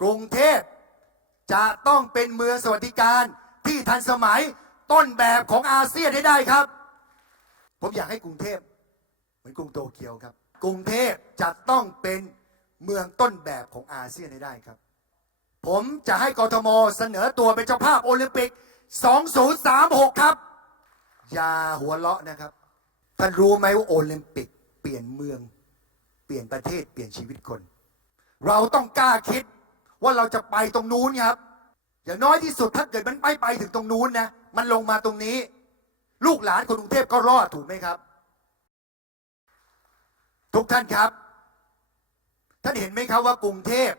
กรุงเทพจะต้องเป็นเมืองสวัสดิการที่ทันสมัยต้นแบบของอาเซียนให้ได้ครับ ผมอยากให้กรุงเทพเหมือนกรุงโตเกียวครับ กรุงเทพจะต้องเป็นเมืองต้นแบบของอาเซียนให้ได้ครับ ผมจะให้กทมเสนอตัวเป็นเจ้าภาพโอลิมปิก 2036 ครับ อย่าหัวเราะนะครับ ท่านรู้ไหมว่าโอลิมปิก เปลี่ยนเมือง เปลี่ยนประเทศเปลี่ยนชีวิตคน เราต้องกล้าคิด ว่าเราจะไปตรงนู้นครับ อย่างน้อยที่สุดถ้าเกิดมันไม่ไปถึงตรงนู้นนะ มันลงมาตรงนี้ ลูกหลานคนกรุงเทพก็รอดถูกไหมครับ ทุกท่านครับ ท่านเห็นไหมครับว่ากรุงเทพ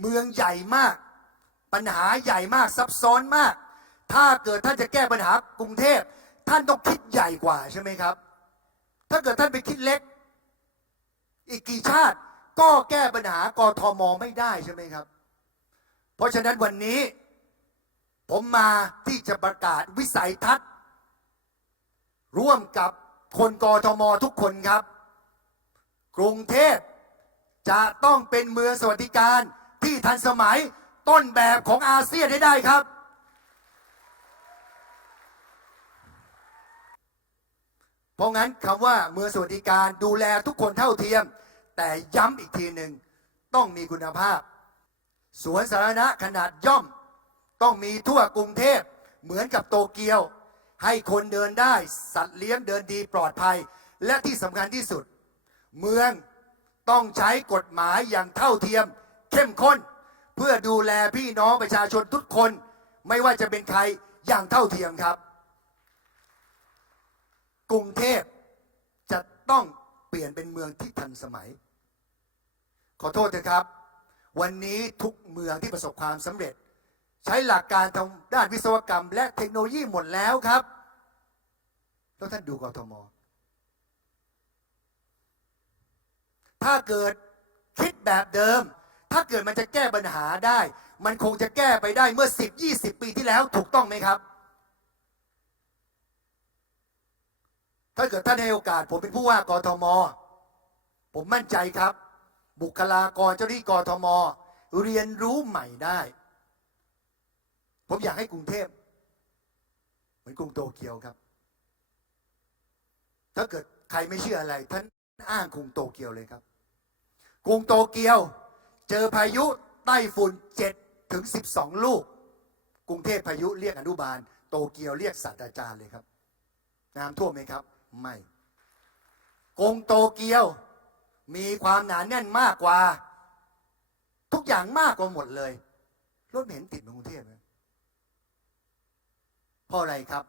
เมืองใหญ่มาก ปัญหาใหญ่มากซับซ้อนมาก ถ้าเกิดท่านจะแก้ปัญหากรุงเทพท่านต้องคิดใหญ่กว่าใช่ไหมครับ ถ้าเกิดท่านไปคิดเล็ก อีกกี่ชาติก็แก้ปัญหากรทมไม่ได้ใช่ไหมครับ เพราะฉะนั้นวันนี้ ผมมาที่จะประกาศวิสัยทัศน์ ร่วมกับคนกทมทุกคนครับ กรุงเทพจะต้องเป็นเมืองสวัสดิการที่ทันสมัยต้นแบบของอาเซียนให้ได้ครับ เพราะงั้นคำว่าเมืองสวัสดิการดูแลทุกคนเท่าเทียม แต่ย้ำอีกทีหนึ่งต้องมีคุณภาพ สวนสาธารณะขนาดย่อม ต้องมีทั่วกรุงเทพเหมือนกับโตเกียว ให้คนเดินได้ สัตว์เลี้ยงเดินดีปลอดภัย และที่สำคัญที่สุด เมืองต้องใช้กฎหมายอย่างเท่าเทียม เข้มข้น เพื่อดูแลพี่น้องประชาชนทุกคน ไม่ว่าจะเป็นใครอย่างเท่าเทียมครับ กรุงเทพจะต้องเปลี่ยนเป็นเมืองที่ทันสมัย ขอโทษเถอะครับ วันนี้ทุกเมืองที่ประสบความสำเร็จ ใช้หลักการทางด้านวิศวกรรม และเทคโนโลยีหมดแล้วครับแล้วท่านดูกรทม ถ้าเกิดคิดแบบเดิม ถ้าเกิดมันจะแก้ปัญหาได้ มันคงจะแก้ไปได้เมื่อ 10 20 ปีที่แล้วถูกต้องไหมครับ ถ้าเกิดท่านให้โอกาสผมเป็นผู้ว่ากรทม ผมมั่นใจครับ บุคลากรเจ้าหน้าที่กทม เรียนรู้ใหม่ได้ ผมอยากให้กรุงเทพเหมือนกรุงโตเกียวครับ ถ้าเกิดใครไม่เชื่ออะไร ท่านอ้างกรุงโตเกียวเลยครับ กรุงโตเกียว เจอพายุไต้ฝุ่น7ถึง12ลูก กรุงเทพพายุเรียกอนุบาล โตเกียวเรียกศาสตราจารย์เลยครับ น้ำท่วมไหมครับ ไม่กรุงโตเกียว มีความหนาแน่นมากกว่า ทุกอย่างมากกว่าหมดเลย รถไม่เห็นติดเหมือนกรุงเทพนะเพราะอะไรครับ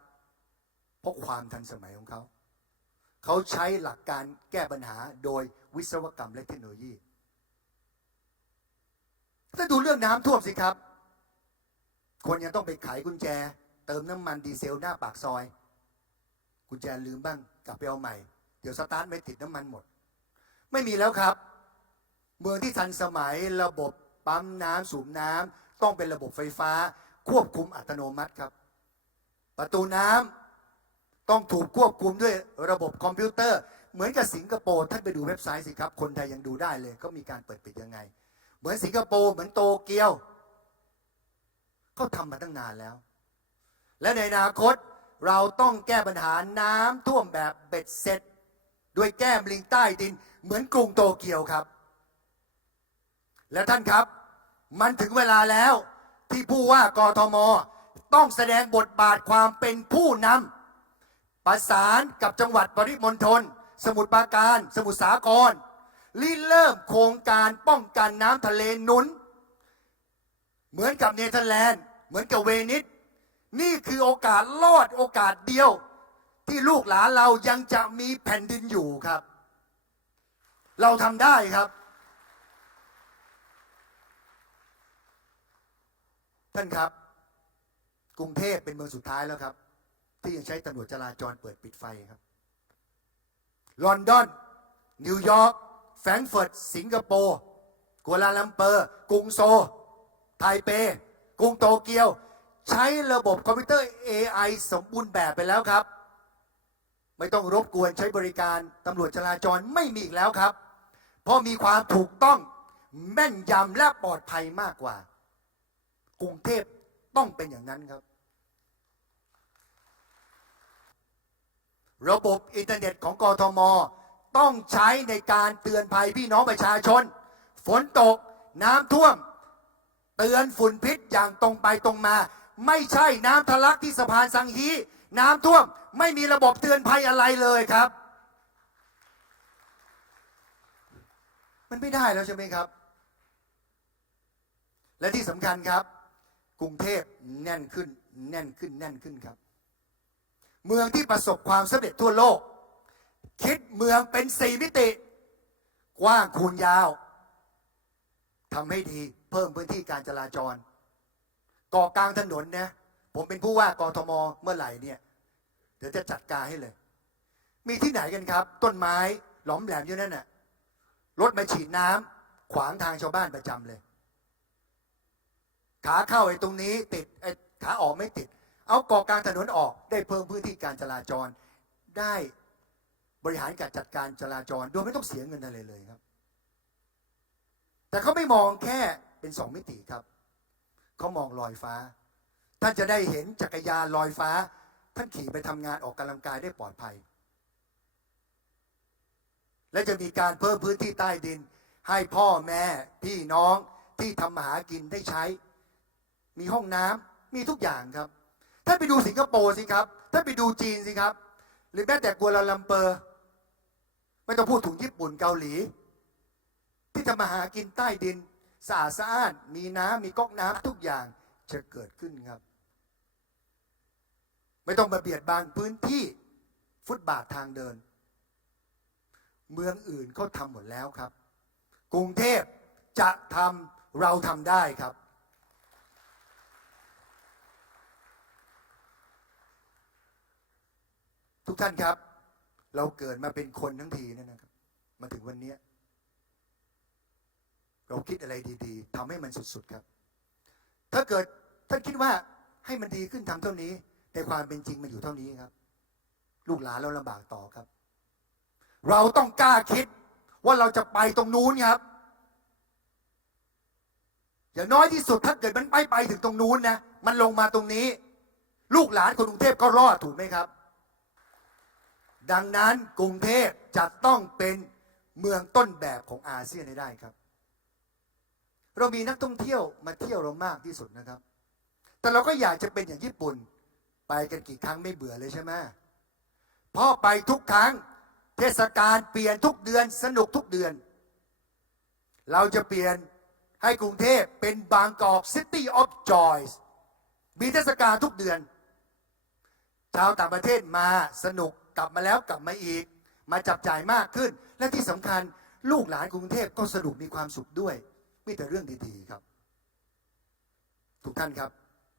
เพราะความทันสมัยของเขา เขาใช้หลักการแก้ปัญหาโดยวิศวกรรมและเทคโนโลยีถ้าดูเรื่องน้ำท่วมสิครับ คนยังต้องไปไขกุญแจ เติมน้ำมันดีเซลหน้าปากซอย กุญแจลืมบ้างกลับไปเอาใหม่ เดี๋ยวสตาร์ทไม่ติดน้ำมันหมด ไม่มีแล้วครับ เมืองที่ทันสมัยระบบปั๊มน้ำสูบน้ำต้องเป็นระบบไฟฟ้า ควบคุมอัตโนมัติครับ ประตูน้ำต้องถูกควบคุมด้วยระบบคอมพิวเตอร์ เหมือนกับสิงคโปร์ท่านไปดูเว็บไซต์สิครับ คนไทยยังดูได้เลยเขามีการเปิดปิดยังไง เหมือนสิงคโปร์เหมือนโตเกียวเขาทำมาตั้งนานแล้ว และในอนาคตเราต้องแก้ปัญหาน้ำท่วมแบบเบ็ดเสร็จ ด้วยแก้มลิงใต้ดิน เหมือนกรุงโตเกียวครับ และท่านครับ มันถึงเวลาแล้วที่ผู้ว่ากทม ต้องแสดงบทบาทความเป็นผู้นำประสานกับจังหวัดปริมณฑลสมุทรปราการ สมุทรสาครริเริ่มโครงการป้องกันน้ำทะเลหนุน เหมือนกับเนเธอร์แลนด์ เหมือนกับเวนิสนี่คือโอกาสรอดโอกาสเดียว ที่ลูกหลานเรายังจะมีแผ่นดินอยู่ครับ เราทำได้ครับ ท่านครับ กรุงเทพเป็นเมืองสุดท้ายแล้วครับ ที่ยังใช้ตำรวจจราจรเปิดปิดไฟครับ ลอนดอน นิวยอร์กแฟรงก์เฟิร์ต สิงคโปร์กัวลาลัมเปอร์ กรุงโซ ไทเป กรุงโตเกียว ใช้ระบบคอมพิวเตอร์ AI สมบูรณ์แบบไปแล้วครับ ไม่ต้องรบกวนใช้บริการตำรวจจราจรไม่มีอีกแล้วครับ เพราะมีความถูกต้องแม่นยำและปลอดภัยมากกว่า กรุงเทพต้องเป็นอย่างนั้นครับ ระบบอินเทอร์เน็ตของกทม ต้องใช้ในการเตือนภัยพี่น้องประชาชน ฝนตกน้ำท่วม เตือนฝุ่นพิษอย่างตรงไปตรงมา ไม่ใช่น้ำทะลักที่สะพานสังฮี น้ำท่วมไม่มีระบบเตือนภัยอะไรเลยครับ มันไม่ได้แล้วใช่ไหมครับ และที่สำคัญครับ กรุงเทพแน่นขึ้น แน่นขึ้นแน่นขึ้นครับ เมืองที่ประสบความสำเร็จทั่วโลก คิดเมืองเป็นสี่มิติ กว้างคูณยาวทำให้ดีเพิ่มพื้นที่การจราจรก่อกลางถนนนะ ผมเป็นผู้ว่ากทมเมื่อไหร่เนี่ย เดี๋ยวจะจัดการให้เลย มีที่ไหนกันครับ ต้นไม้หลอมแหลมอยู่นั่นน่ะรถมาฉีดน้ำขวางทางชาวบ้านประจำเลย ขาเข้าไอ้ตรงนี้ ติดไอ้ขาออกไม่ติด เอากาะกลางถนนออก ได้เพิ่มพื้นที่การจราจร ได้บริหารการจัดการจราจร โดยไม่ต้องเสียเงินอะไรเลยครับ แต่เขาไม่มองแค่เป็นสองมิติครับ เขามองลอยฟ้า ท่านจะได้เห็นจักรยานลอยฟ้า ท่านขี่ไปทำงานออกกำลังกายได้ปลอดภัย และจะมีการเพิ่มพื้นที่ใต้ดิน ให้พ่อแม่พี่น้องที่ทำมาหากินได้ใช้ มีห้องน้ำมีทุกอย่างครับถ้าไปดูสิงคโปร์สิครับถ้าไปดูจีนสิครับ หรือแม้แต่กัวลาลัมเปอร์ไม่ต้องพูดถึงญี่ปุ่นเกาหลี ที่ทำมาหากินใต้ดินสะอาดสะอ้านมีน้ำมีก๊อกน้ำทุกอย่างจะเกิดขึ้นครับ ไม่ต้องมาเบียดบังพื้นที่ฟุตบาททางเดิน เมืองอื่นเขาทำหมดแล้วครับ กรุงเทพจะทำเราทำได้ครับ ทุกท่านครับ เราเกิดมาเป็นคนทั้งทีเนี่ยนะครับ มาถึงวันนี้เราคิดอะไรดีๆทำให้มันสุดๆครับ ถ้าเกิดท่านคิดว่าให้มันดีขึ้นทำเท่านี้ ในความเป็นจริงมันอยู่เท่านี้ครับ ลูกหลานเราลำบากต่อครับ เราต้องกล้าคิดว่าเราจะไปตรงนู้นครับ อย่างน้อยที่สุดถ้าเกิดมันไปไปถึงตรงนู้นนะมันลงมาตรงนี้ ลูกหลานคนกรุงเทพก็รอดถูกไหมครับ ดังนั้นกรุงเทพจะต้องเป็นเมืองต้นแบบของอาเซียนให้ได้ครับ เรามีนักท่องเที่ยวมาเที่ยวเรามากที่สุดนะครับ แต่เราก็อยากจะเป็นอย่างญี่ปุ่น ไปกันกี่ครั้งไม่เบื่อเลยใช่ไหมพราะไปทุกครั้ง เทศกาลเปลี่ยนทุกเดือนสนุกทุกเดือน เราจะเปลี่ยนให้กรุงเทพเป็นบางกอก City of Joy มีเทศกาลทุกเดือน ชาวต่างประเทศมาสนุกกลับมาแล้วกลับมาอีก มาจับจ่ายมากขึ้น และที่สำคัญลูกหลานกรุงเทพก็สนุกมีความสุขด้วยมีแต่เรื่องดีๆครับ ทุกท่านครับ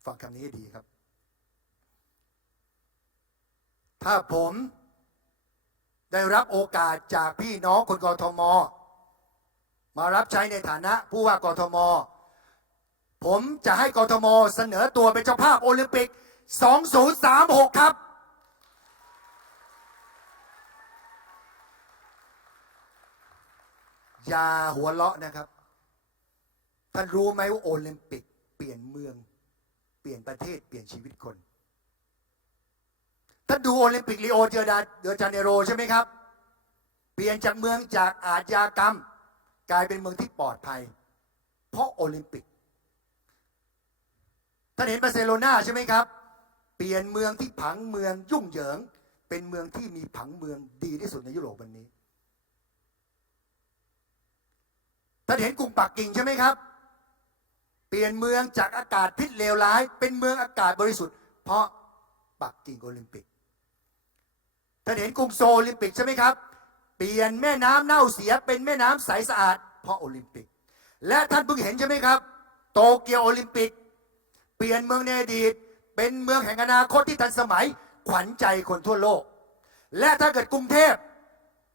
ฟังคำนี้ให้ดีครับ ถ้าผมได้รับโอกาสจากพี่น้องคนกทม มารับใช้ในฐานะผู้ว่ากทม ผมจะให้กทมเสนอตัวเป็นเจ้าภาพโอลิมปิก 2036 ครับ อย่าหัวเราะนะครับ ท่านรู้ไหมว่าโอลิมปิก เปลี่ยนเมือง เปลี่ยนประเทศเปลี่ยนชีวิตคน ท่านดูโอลิมปิกลีโอเจอดาเดอจาเนโรใช่ไหมครับ เปลี่ยนจากเมืองจากอาชญากรรม กลายเป็นเมืองที่ปลอดภัย เพราะโอลิมปิกท่านเห็นบาร์เซโลนาใช่ไหมครับ เปลี่ยนเมืองที่ผังเมืองยุ่งเหยิง เป็นเมืองที่มีผังเมืองดีที่สุดในยุโรปวันนี้ท่านเห็นกรุงปักกิ่งใช่ไหมครับ เปลี่ยนเมืองจากอากาศพิษเลวร้าย เป็นเมืองอากาศบริสุทธิ์ เพราะปักกิ่งโอลิมปิก ท่านเห็นกรุงโซลโอลิมปิกใช่ไหมครับ เปลี่ยนแม่น้ำเน่าเสียเป็นแม่น้ำใสสะอาด เพราะโอลิมปิก และท่านเพิ่งเห็นใช่ไหมครับ โตเกียวโอลิมปิก เปลี่ยนเมืองในอดีต เป็นเมืองแห่งอนาคตที่ทันสมัยขวัญใจคนทั่วโลก และถ้าเกิดกรุงเทพ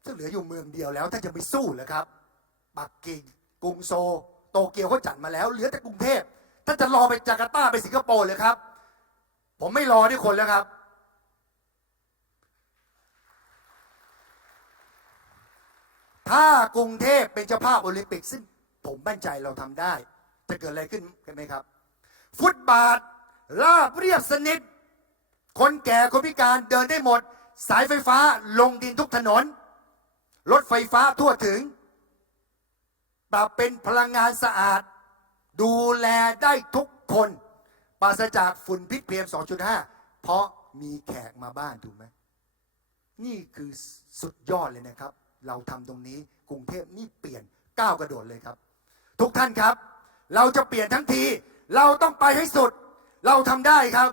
ซึ่งเหลืออยู่เมืองเดียวแล้วท่านจะไม่สู้เหรอครับปักกิ่งกรุงโซลโตเกียวเขาจัดมาแล้ว เหลือแต่กรุงเทพท่านจะรอไปจาการ์ตาไปสิงคโปร์เลยครับ ผมไม่รอที่คนแล้วครับ ถ้ากรุงเทพเป็นเจ้าภาพโอลิมปิก ซึ่งผมมั่นใจเราทำได้ จะเกิดอะไรขึ้นกันไหมครับ ฟุตบาทราบเรียบสนิท คนแก่คนพิการเดินได้หมด สายไฟฟ้าลงดินทุกถนน รถไฟฟ้าทั่วถึงปรับเป็นพลังงานสะอาด ดูแลได้ทุกคนปราศจากฝุ่นพิษ PM 2.5 เพราะมีแขกมาบ้านถูกไหมนี่คือสุดยอดเลยนะครับ เราทำตรงนี้กรุงเทพนี่เปลี่ยนก้าวกระโดดเลยครับ ทุกท่านครับ เราจะเปลี่ยนทั้งที เราต้องไปให้สุด เราทำได้ครับ